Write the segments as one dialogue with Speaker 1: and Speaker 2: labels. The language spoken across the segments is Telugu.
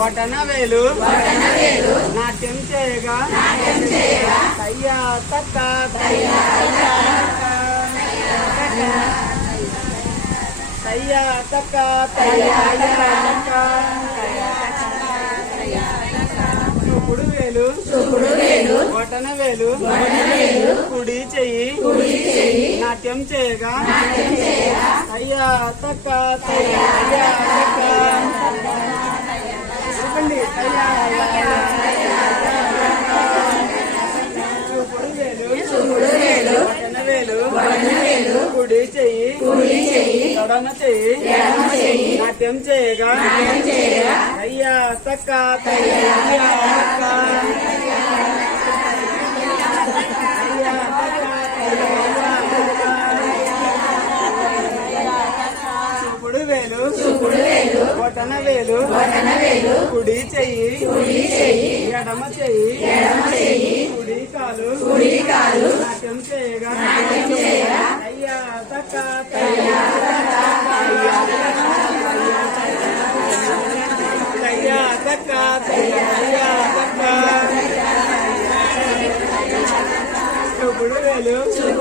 Speaker 1: వటన వేలు. నాట్యం చేయగా. తయ్యా తక్క. తయ్యా తక్క. తయ్యా చూపుడు వేలు.
Speaker 2: చూపుడు వేలు
Speaker 1: వటన వేలు. కుడి చెయ్యి. నాట్యం చేయగా. అయ్యా తక్క. తయ్యా అయ్యా తక్క. చెప్పండి. వేలు
Speaker 2: వేలు
Speaker 1: వేలు కుడి చెయ్యి ఎడమ చెయ్యి నాట్యం చేయగా అయ్యా సక్క అయ్యా తక్క చూపుడు వేలు
Speaker 2: చూపుడు వేలు
Speaker 1: బొటన వేలు
Speaker 2: వటన వేలు
Speaker 1: కుడి చెయ్యి.
Speaker 2: కుడి చెయ్యి.
Speaker 1: ఎడమ చెయ్యి.
Speaker 2: ఎడమ చెయ్యి.
Speaker 1: కుడి కాలు
Speaker 2: కుడి కాలు
Speaker 1: నాట్యం చేయగా.
Speaker 2: చేయగా
Speaker 1: అయ్యా తయ్యా తక్క చూపుడు వేలు.
Speaker 2: చూపుడు వేలు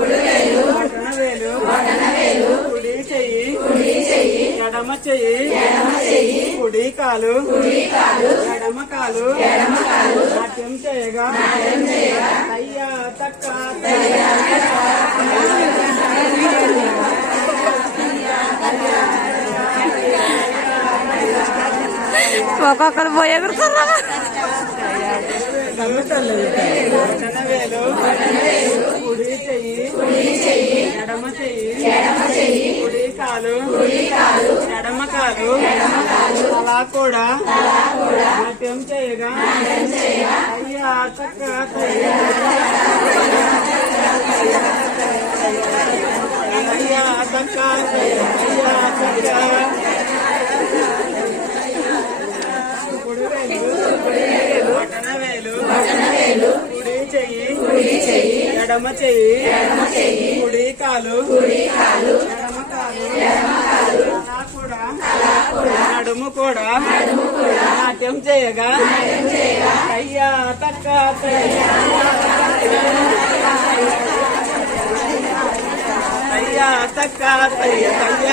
Speaker 1: ఎడమ చెయ్యి కుడి కాలు ఎడమ కాలు నాట్యం చేయగా. అయ్యా తక్క
Speaker 3: ఒక్కొక్కరు పోయి
Speaker 1: వేలు కుడి చెయ్యి. ఎడమ చెయ్యి కాలు
Speaker 2: కుడి
Speaker 1: ఎడమ కాలు అలా కూడా నాట్యం చేయగా అయ్యా తక్క అయ్యా తక్క అయ్యా తక్క కుడి వేలు బొటన వేలు
Speaker 2: వేలు
Speaker 1: కుడి చెయ్యి
Speaker 2: కుడి చెయ్యి
Speaker 1: ఎడమ చెయ్యి
Speaker 2: ఎడమ చెయ్యి
Speaker 1: కుడి కాలు
Speaker 2: కుడి కాలు
Speaker 1: ఎడమ కాలు
Speaker 2: ఎడమ కాలు
Speaker 1: అలా కూడా
Speaker 2: అలా కూడా
Speaker 1: నడుము కూడా నాట్యం చేయగా అయ్యా తక్క అయ్యా తక్క తయ్య